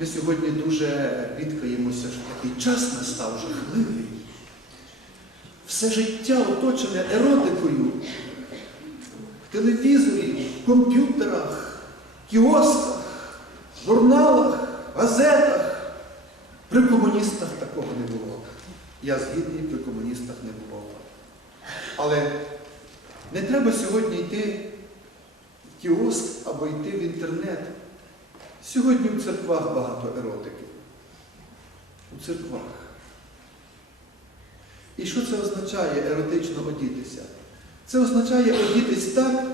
Ми сьогодні дуже бідкаємося, що такий час настав жахливий. Все життя оточене еротикою, в телевізорі, комп'ютерах, кіосках, журналах, газетах. При комуністах такого не було. Я згідний, при комуністах не було. Але не треба сьогодні йти в кіоск або йти в інтернет. Сьогодні в церквах багато еротики. У церквах. І що це означає еротично одітися? Це означає одітись так,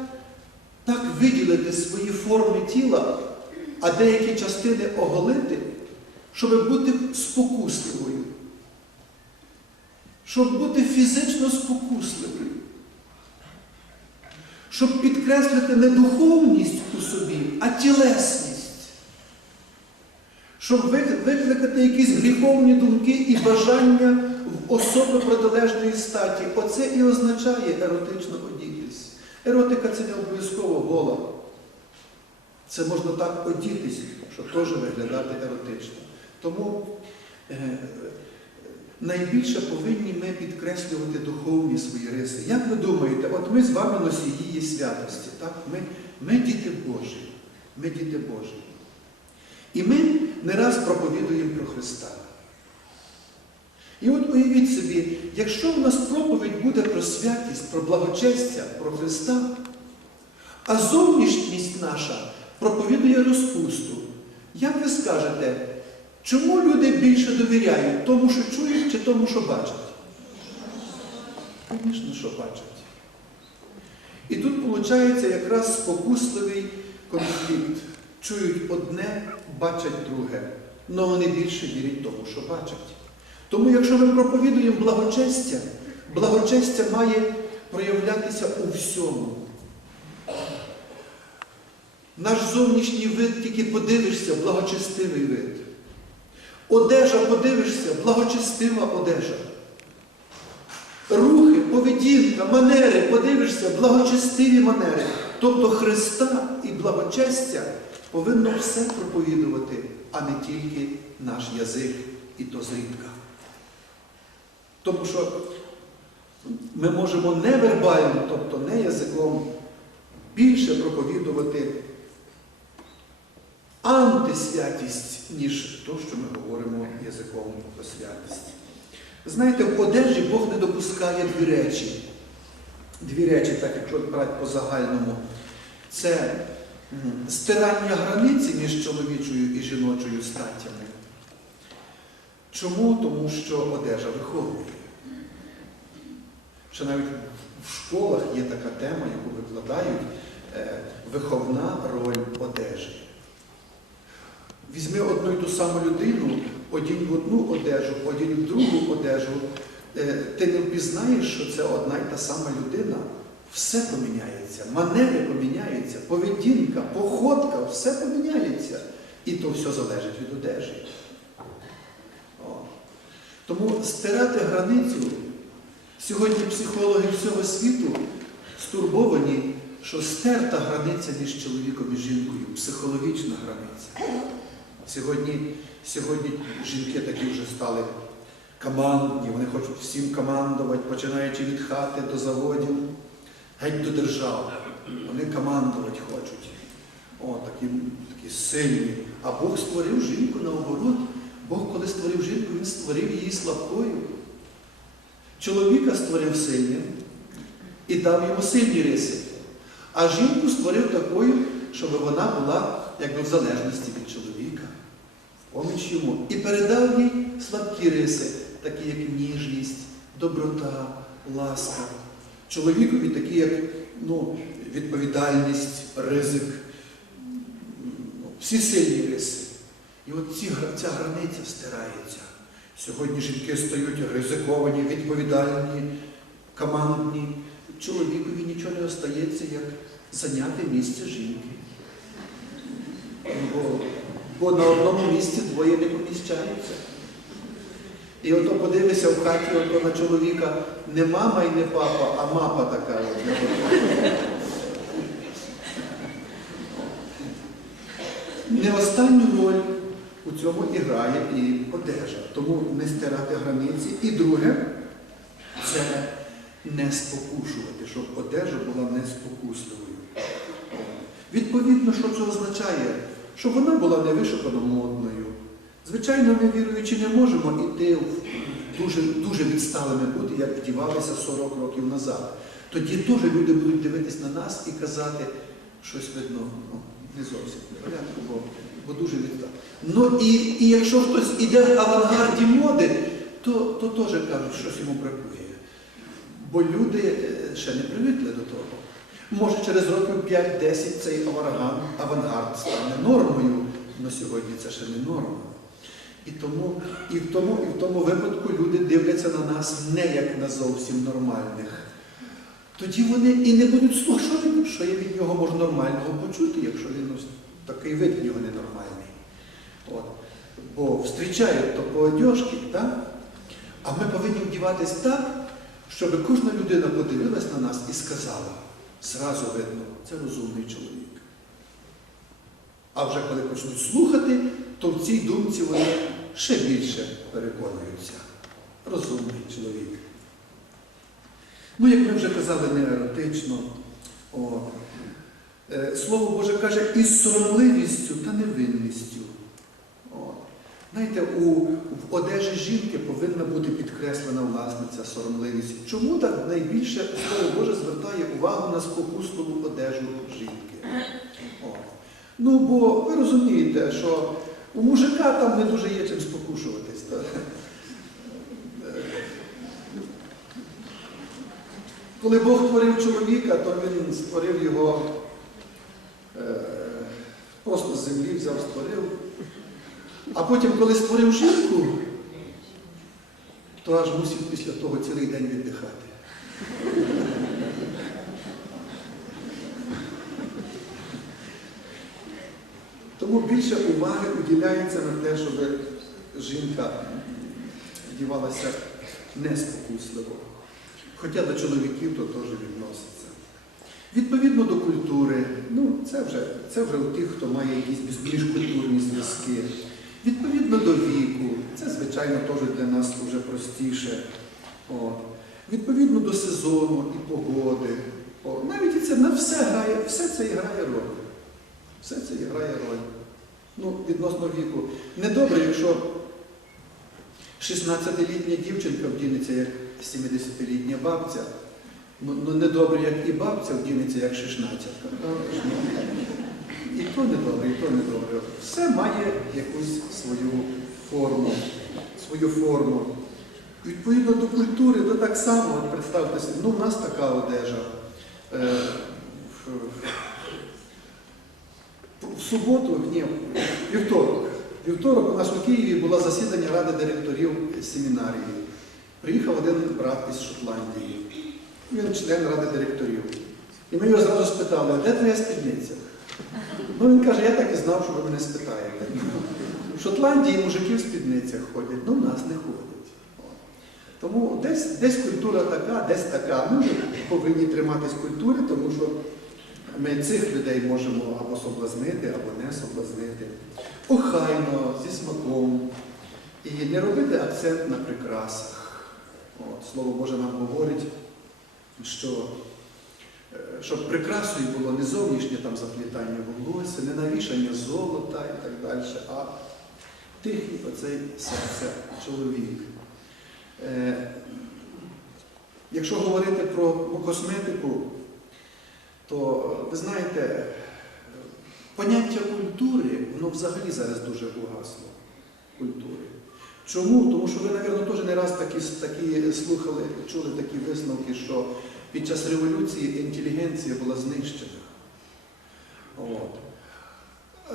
так виділити свої форми тіла, а деякі частини оголити, щоб бути спокусливою. Щоб бути фізично спокусливою. Щоб підкреслити не духовність у собі, а тілесність щоб викликати якісь гріховні думки і бажання в особи протилежної статі. Оце і означає еротично одітись. Еротика це не обов'язково гола. Це можна так одітись, щоб теж виглядати еротично. Тому е, найбільше повинні ми підкреслювати духовні свої риси. Як ви думаєте, от ми з вами носії святості, так? Ми, ми діти Божі. Ми діти Божі. І ми не раз проповідуємо про Христа. І от уявіть собі, якщо в нас проповідь буде про святість, про благочестя, про Христа, а зовнішність наша проповідує розпусту, як ви скажете, чому люди більше довіряють тому, що чують, чи тому, що бачать? Звісно, що бачать. І тут виходить якраз спокусливий конфлікт. Чують одне, бачать друге, але вони більше вірять тому, що бачать. Тому, якщо ми проповідуємо благочестя, благочестя має проявлятися у всьому. Наш зовнішній вид тільки подивишся, благочестивий вид. Одежа подивишся, благочестива одежа. Рухи, поведінка, манери, подивишся, благочестиві манери. Тобто Христа і благочестя повинно все проповідувати, а не тільки наш язик і то зрідка. Тому що ми можемо не вербально, тобто не язиком, більше проповідувати антисвятість, ніж то, що ми говоримо язиком про святість. Знаєте, в одежі Бог не допускає дві речі. Дві речі, так якщо брати по загальному, це стирання границі між чоловічою і жіночою статтями. Чому? Тому що одежа виховує. Що навіть в школах є така тема, яку викладають е, виховна роль одежі. Візьми одну і ту саму людину, одінь в одну одежу, одінь в другу одежу. Е, ти не впізнаєш, що це одна і та сама людина. Все поміняється, манери поміняються, поведінка, походка, все поміняється. І то все залежить від одежі. О. Тому стирати границю, сьогодні психологи всього світу стурбовані, що стерта границя між чоловіком і жінкою, психологічна границя. Сьогодні, сьогодні жінки такі вже стали командні, вони хочуть всім командувати, починаючи від хати до заводів геть до держави. Вони командувати хочуть. О, такі, такі сильні. А Бог створив жінку наоборот. Бог, коли створив жінку, Він створив її слабкою. Чоловіка створив сильним і дав йому сильні риси. А жінку створив такою, щоб вона була якби в залежності від чоловіка. Поміч йому. І передав їй слабкі риси, такі як ніжність, доброта, ласка. Чоловікові такі, як ну, відповідальність, ризик, всі сильні риси. І от ці, ця границя стирається. Сьогодні жінки стають ризиковані, відповідальні, командні. Чоловікові нічого не остається, як зайняти місце жінки. Бо, бо на одному місці двоє не поміщаються. І ото подивися в хаті ото на чоловіка не мама і не папа, а мапа така. Не останню роль у цьому і грає і одежа. Тому не стирати границі. І друге, це не спокушувати, щоб одежа була не спокусливою. Відповідно, що це означає? Щоб вона була не вишукано модною. Звичайно, ми віруючи не можемо йти в дуже, дуже відсталими бути, як вдівалися 40 років назад. Тоді теж люди будуть дивитись на нас і казати, щось видно, ну, не зовсім порядку, бо, бо дуже відстало. Ну і, і якщо хтось іде в авангарді моди, то, то теж кажуть, щось йому бракує. Бо люди е, ще не привикли до того. Може, через років 5-10 цей авангард стане нормою, але сьогодні це ще не норма. І тому, і, в тому, і в тому випадку люди дивляться на нас не як на зовсім нормальних. Тоді вони і не будуть слухати, що, я від нього можу нормального почути, якщо він такий вид в нього ненормальний. От. Бо встрічають то по одежці, так? а ми повинні вдіватись так, щоб кожна людина подивилась на нас і сказала, зразу видно, це розумний чоловік. А вже коли почнуть слухати, цій думці вони ще більше переконуються. Розумний чоловік. Ну, як ми вже казали, не еротично. О. Е, Слово Боже каже, із соромливістю та невинністю. О. Знаєте, у, в одежі жінки повинна бути підкреслена власне ця соромливість. Чому так найбільше Слово Боже звертає увагу на спокусливу одежу жінки? О. Ну, бо ви розумієте, що у мужика там не дуже є чим спокушуватись. Та? Коли Бог творив чоловіка, то він створив його е, просто з землі взяв, створив. А потім, коли створив жінку, то аж мусив після того цілий день віддихати. Тому більше уваги уділяється на те, щоб жінка вдівалася неспокусливо. Хоча до чоловіків то теж відноситься. Відповідно до культури, ну це вже, це вже у тих, хто має якісь між- міжкультурні зв'язки. Відповідно до віку, це, звичайно, теж для нас вже простіше. О. Відповідно до сезону і погоди. О. Навіть це на все грає, все це грає роль. Все це грає роль. Ну, відносно віку. Недобре, якщо 16-літня дівчинка вдінеться як 70-літня бабця. Ну, ну недобре, як і бабця вдінеться як 16-ка. правда ж? І то недобре, і то недобре. Все має якусь свою форму, свою форму. Відповідно до культури, то так само, представте ну в нас така одежа. В суботу, ні, вівторок. Вівторок у нас у Києві було засідання Ради директорів семінарії. Приїхав один брат із Шотландії. Він член Ради директорів. І ми його зразу спитали, де твоя спідниця? Ну він каже, я так і знав, що ви мене спитаєте. В Шотландії мужики в спідницях ходять, ну в нас не ходять. Тому десь, десь культура така, десь така. Ми повинні триматись культури, тому що ми цих людей можемо або соблазнити, або не соблазнити. Охайно, зі смаком. І не робити акцент на прикрасах. От, Слово Боже нам говорить, що е, щоб прикрасою було не зовнішнє там заплітання волосся, не навішання золота і так далі, а тихий оцей серце чоловік. Е, Якщо говорити про косметику, то ви знаєте, поняття культури, воно взагалі зараз дуже угасло. Культури. Чому? Тому що ви, мабуть, теж не раз такі, такі слухали, чули такі висновки, що під час революції інтелігенція була знищена. От.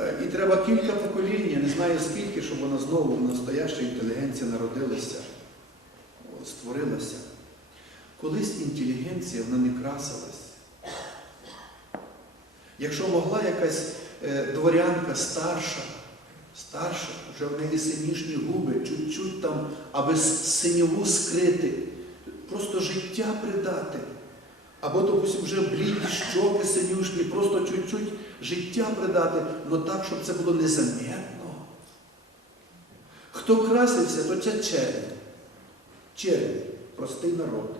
Е, І треба кілька поколінь, я не знаю скільки, щоб вона знову настояща інтелігенція народилася, створилася. Колись інтелігенція вона не красилась. Якщо могла якась е, дворянка старша, старша, вже в неї синішні губи, чуть-чуть там, аби синіву скрити, просто життя придати. Або, допустим, вже бліді щоки синюшні, просто чуть-чуть життя придати, але так, щоб це було незаметно. Хто красився, то це чернь. Чернь, простий народ.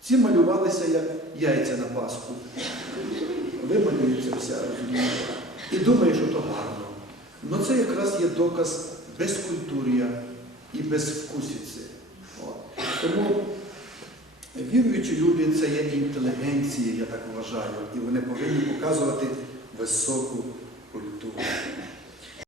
Ці малювалися як яйця на Пасху. Вималюється вся, і думає, що то гарно. Ну це якраз є доказ безкультур'я і безвкусіці. Тому віруючі люди це є інтелігенція, я так вважаю, і вони повинні показувати високу культуру.